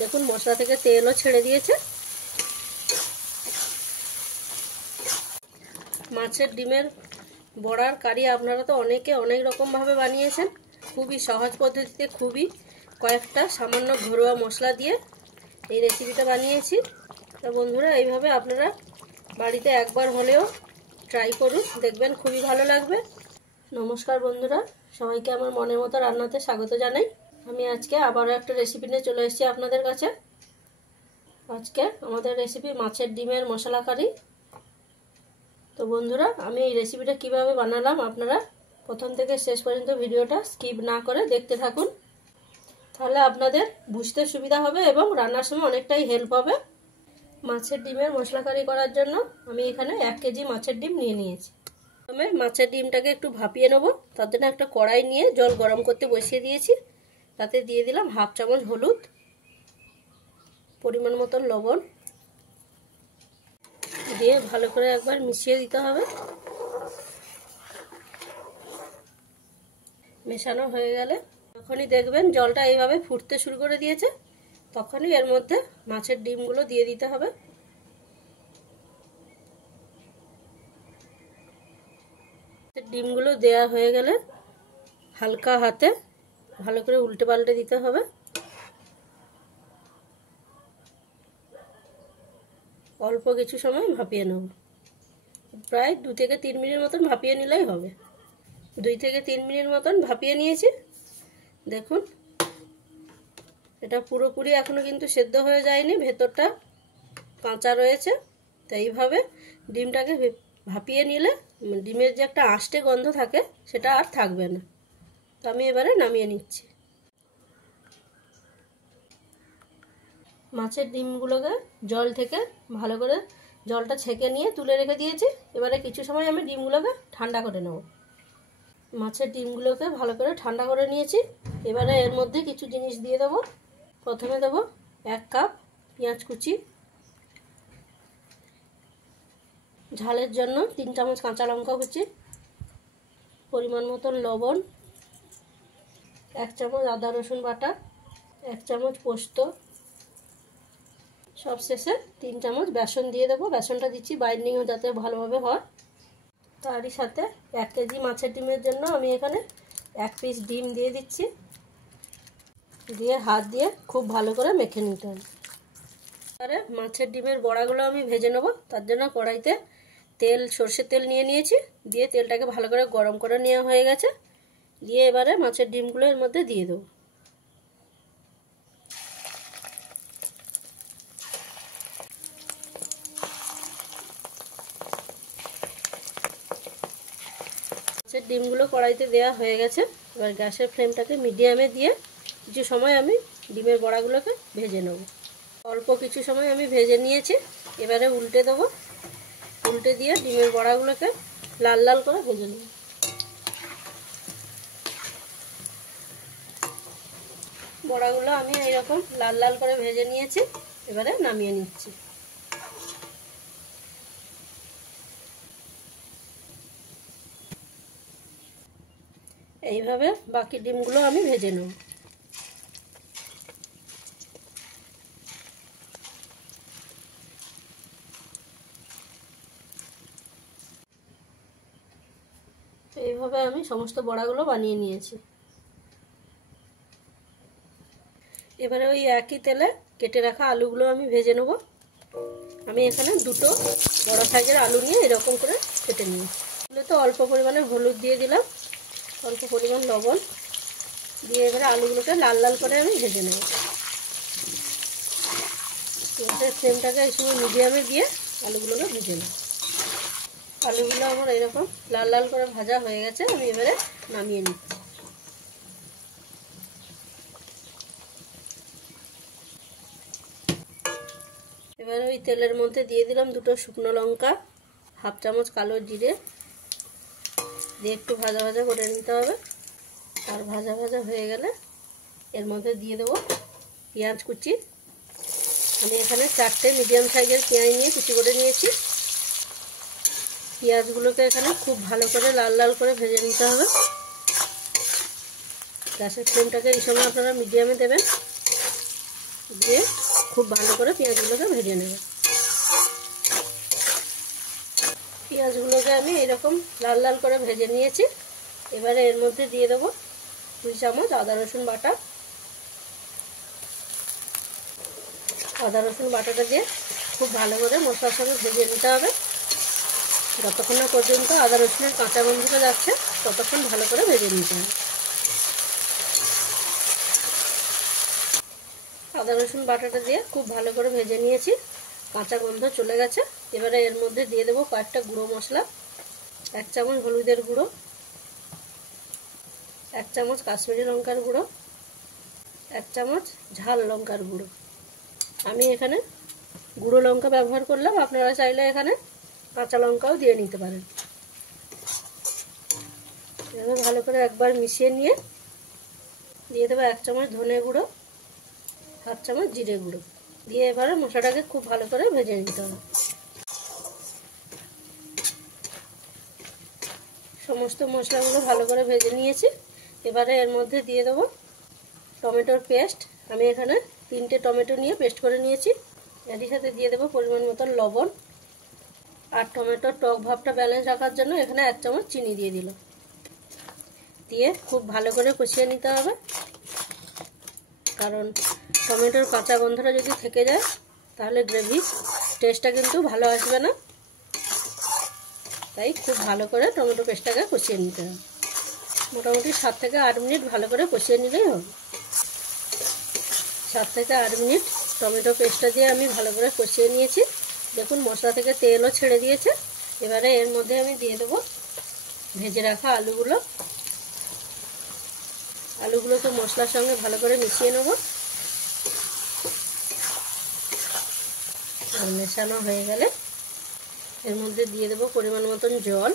দেখুন মশলা থেকে তেলও ছেড়ে দিয়েছে। মাছের ডিমের বড়ার কারি আপনারা তো অনেকে অনেক রকমভাবে বানিয়েছেন। খুবই সহজ পদ্ধতিতে, খুবই কয়েকটা সামান্য ঘরোয়া মশলা দিয়ে এই রেসিপিটা বানিয়েছি। তো বন্ধুরা, এইভাবে আপনারা বাড়িতে একবার হলেও ট্রাই করুন, দেখবেন খুবই ভালো লাগবে। নমস্কার বন্ধুরা, সবাইকে আমার মনের মতো রান্নাতে স্বাগত জানাই। আমি আজকে আবারও একটা রেসিপি নিয়ে চলে এসেছি আপনাদের কাছে। আজকে আমাদের রেসিপি মাছের ডিমের মশলা কারি। তো বন্ধুরা, আমি এই রেসিপিটা কিভাবে বানালাম আপনারা প্রথম থেকে শেষ পর্যন্ত ভিডিওটা স্কিপ না করে দেখতে থাকুন, তাহলে আপনাদের বুঝতে সুবিধা হবে এবং রান্নার সময় অনেকটাই হেল্প হবে। মাছের ডিমের মশলা কারি করার জন্য আমি এখানে 1 কেজি মাছের ডিম নিয়ে নিয়েছি। প্রথমে মাছের ডিমটাকে একটু ভাপিয়ে নেব। তার জন্য একটা কড়াই নিয়ে জল গরম করতে বসিয়ে দিয়েছি। তাতে দিয়ে দিলাম 1/2 চামচ হলুদ, পরিমাণ মতন লবণ দিয়ে ভালো করে একবার মিশিয়ে দিতে হবে। মেশানো হয়ে গেলে যখনই দেখবেন জলটা এইভাবে ফুটতে শুরু করে দিয়েছে, তখনই এর মধ্যে মাছের ডিমগুলো দিয়ে দিতে হবে। ডিমগুলো দেয়া হয়ে গেলে হালকা হাতে ভালো করে উল্টে পাল্টে দিতে হবে। অল্প কিছু সময় ভাপিয়ে নেব, প্রায় 2 থেকে 3 মিনিট মতন ভাপিয়ে নিলেই হবে। 2 থেকে 3 মিনিট মতন ভাপিয়ে নিয়েছি। দেখুন এটা পুরোপুরি এখনো কিন্তু সেদ্ধ হয়ে যায়নি, ভেতরটা কাঁচা রয়েছে। তো এইভাবে ডিমটাকে ভাপিয়ে নিলে ডিমের যে একটা আষ্টে গন্ধ থাকে সেটা আর থাকবে না। তো আমি এবারে নামিয়ে নিচ্ছি। মাছের ডিমগুলোকে জল থেকে ভালো করে জলটা ছেঁকে নিয়ে তুলে রেখে দিয়েছি। এবারে কিছু সময় আমি ডিমগুলোকে ঠান্ডা করে নেব। মাছের ডিমগুলোকে ভালো করে ঠান্ডা করে নিয়েছি। এবারে এর মধ্যে কিছু জিনিস দিয়ে দেবো। প্রথমে দেবো 1 কাপ পেঁয়াজ কুচি, ঝালের জন্য 3 চামচ কাঁচা লঙ্কা কুচি, পরিমাণ মতন লবণ, 1 চামচ আদা রসুন বাটা, 1 চামচ পোস্ত, সবশেষে 3 চামচ বেসন দিয়ে দেবো। বেসনটা দিচ্ছি বাইন্ডিংও যাতে ভালোভাবে হয়। তারই সাথে 1 কেজি মাছের ডিমের জন্য আমি এখানে 1 পিস ডিম দিয়ে দিচ্ছি। দিয়ে হাত দিয়ে খুব ভালো করে মেখে নিতে হবে। এবারে মাছের ডিমের বড়াগুলো আমি ভেজে নেব। তার জন্য কড়াইতে সর্ষের তেল নিয়ে নিয়েছি। দিয়ে তেলটাকে ভালো করে গরম করে নেওয়া হয়ে গেছে। দিয়ে এবারে মাছের ডিমগুলো এর মধ্যে দিয়ে দেবো। মাছের ডিমগুলো কড়াইতে দেওয়া হয়ে গেছে। এবার গ্যাসের ফ্লেমটাকে মিডিয়ামে দিয়ে কিছু সময় আমি ডিমের বড়াগুলোকে ভেজে নেব। অল্প কিছু সময় আমি ভেজে নিয়েছি। এবারে উল্টে দেবো। উল্টে দিয়ে ডিমের বড়াগুলোকে লাল লাল করে ভেজে নেব। বড়াগুলো আমি এইরকম লাল লাল করে ভেজে নিয়েছি। এবারে নামিয়ে নিচ্ছি। এইভাবে বাকি ডিমগুলো আমি ভেজে নেব। এইভাবে আমি সমস্ত বড়াগুলো বানিয়ে নিয়েছি। এবারে ওই একই তেলে কেটে রাখা আলুগুলো আমি ভেজে নেব। আমি এখানে 2টো বড় সাইজের আলু নিয়ে এরকম করে কেটে নিয়েছি। তো অল্প পরিমাণে হলুদ দিয়ে দিলাম, অল্প পরিমাণ লবণ দিয়ে এবারে আলুগুলোকে লাল লাল করে আমি ভেজে নেব। গ্যাসের ফ্লেমটাকে এই সময় মিডিয়ামে দিয়ে আলুগুলোকে ভেজে নেব। আলুগুলো আমার এরকম লাল লাল করে ভাজা হয়ে গেছে। আমি এবারে নামিয়ে নিচ্ছি। এবারে ওই তেলের মধ্যে দিয়ে দিলাম 2টো শুকনো লঙ্কা, 1/2 চামচ কালো জিরে দিয়ে একটু ভাজা ভাজা করে নিতে হবে। আর ভাজা ভাজা হয়ে গেলে এর মধ্যে দিয়ে দেবো পেঁয়াজ কুচি। আমি এখানে 4টে মিডিয়াম সাইজের পেঁয়াজ নিয়ে কুচি করে নিয়েছি। পেঁয়াজগুলোকে এখানে খুব ভালো করে লাল লাল করে ভেজে নিতে হবে। গ্যাসের ফ্লেমটাকে এই সময় আপনারা মিডিয়ামে দেবেন। দিয়ে খুব ভালো করে পেঁয়াজগুলোকে ভেজে নেব। পেঁয়াজগুলোকে আমি এরকম লাল লাল করে ভেজে নিয়েছি। এবারে এর মধ্যে দিয়ে দেবো 2 চামচ আদা রসুন বাটা। আদা রসুন বাটাটা দিয়ে খুব ভালো করে মশলার সঙ্গে ভেজে নিতে হবে। যতক্ষণ না পর্যন্ত আদা রসুনের কাঁচা গন্ধটা যাচ্ছে ততক্ষণ ভালো করে ভেজে নিতে হবে। আদা রসুন বাটাটা দিয়ে খুব ভালো করে ভেজে নিয়েছি, কাঁচা গন্ধ চলে গেছে। এবারে এর মধ্যে দিয়ে দেবো কয়েকটা গুঁড়ো মশলা। 1 চামচ হলুদের গুঁড়ো, 1 চামচ কাশ্মীরি লঙ্কার গুঁড়ো, 1 চামচ ঝাল লঙ্কার গুঁড়ো। আমি এখানে গুঁড়ো লঙ্কা ব্যবহার করলাম, আপনারা চাইলে এখানে কাঁচা লঙ্কাও দিয়ে নিতে পারেন। এভাবে ভালো করে একবার মিশিয়ে নিয়ে দিয়ে দেবো 1 চামচ ধনে গুঁড়ো, 1/2 চামচ জিরে গুঁড়ো দিয়ে এবারে মশলাটাকে খুব ভালো করে ভেজে নিতে হবে। সমস্ত মশলাগুলো ভালো করে ভেজে নিয়েছি। এবারে এর মধ্যে দিয়ে দেবো টমেটোর পেস্ট। আমি এখানে 3টে টমেটো নিয়ে পেস্ট করে নিয়েছি। এর সাথে দিয়ে দেবো পরিমাণ মতন লবণ, আর টমেটোর টক ভাবটা ব্যালেন্স রাখার জন্য এখানে 1 চামচ চিনি দিয়ে দিলাম। দিয়ে খুব ভালো করে কষিয়ে নিতে হবে, কারণ টমেটোর কাঁচা গন্ধটা যদি থেকে যায় তাহলে গ্রেভির টেস্টটা কিন্তু ভালো আসবে না। তাই খুব ভালো করে টমেটো পেস্টটাকে কষিয়ে নিতে হবে। মোটামুটি 7 থেকে 8 মিনিট ভালো করে কষিয়ে নিলেই হবে। 7 থেকে 8 মিনিট টমেটো পেস্টটা দিয়ে আমি ভালো করে কষিয়ে নিয়েছি। দেখুন মশলা থেকে তেলও ছেড়ে দিয়েছে। এবারে এর মধ্যে আমি দিয়ে দেবো ভেজে রাখা আলুগুলো। আলুগুলোকে মশলার সঙ্গে ভালো করে মিশিয়ে নেব। আর মেশানো হয়ে গেলে এর মধ্যে দিয়ে দেবো পরিমাণ মতন জল।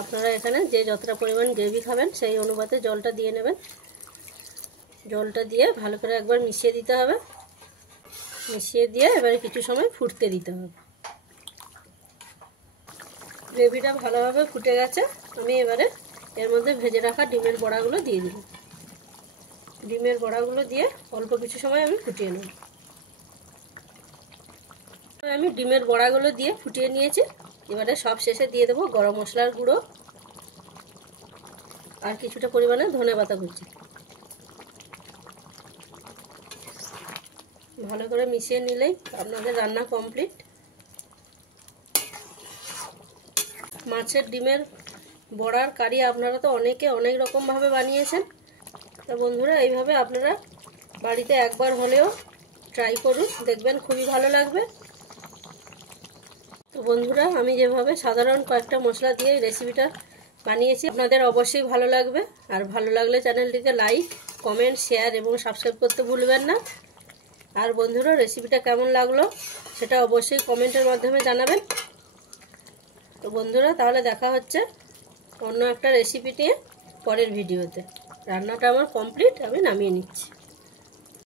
আপনারা এখানে যে যতটা পরিমাণ গ্রেভি খাবেন সেই অনুপাতে জলটা দিয়ে নেবেন। জলটা দিয়ে ভালো করে একবার মিশিয়ে দিতে হবে। মিশিয়ে দিয়ে এবারে কিছু সময় ফুটতে দিতে হবে। গ্রেভিটা ভালোভাবে ফুটে গেছে। আমি এবারে এর মধ্যে ভেজে রাখা ডিমের বড়াগুলো দিয়ে দিই। ডিমের বড়াগুলো দিয়ে অল্প কিছু সময় আমি ফুটিয়ে নেব। আমি ডিমের বড়াগুলো দিয়ে ফুটিয়ে নিয়েছি। এবারে সব শেষে দিয়ে দেবো গরম মশলার গুঁড়ো আর কিছুটা পরিমাণে ধনেপাতা কুচি। ভালো করে মিশিয়ে নিলেই আপনাদের রান্না কমপ্লিট। মাছের ডিমের বড়ার কারি আপনারা তো অনেকে অনেক রকমভাবে বানিয়েছেন। তা বন্ধুরা এইভাবে আপনারা বাড়িতে একবার হলেও ট্রাই করুন, দেখবেন খুবই ভালো লাগবে। তো বন্ধুরা আমি যেভাবে সাধারণ কয়েকটা মশলা দিয়ে এই রেসিপিটা বানিয়েছি আপনাদের অবশ্যই ভালো লাগবে। আর ভালো লাগলে চ্যানেলটিকে লাইক, কমেন্ট, শেয়ার এবং সাবস্ক্রাইব করতে ভুলবেন না। আর বন্ধুরা রেসিপিটা কেমন লাগলো সেটা অবশ্যই কমেন্টের মাধ্যমে জানাবেন। তো বন্ধুরা তাহলে দেখা হচ্ছে অন্য একটা রেসিপি নিয়ে পরের ভিডিওতে। রান্নাটা আমার কমপ্লিট, আমি নামিয়ে নিচ্ছি।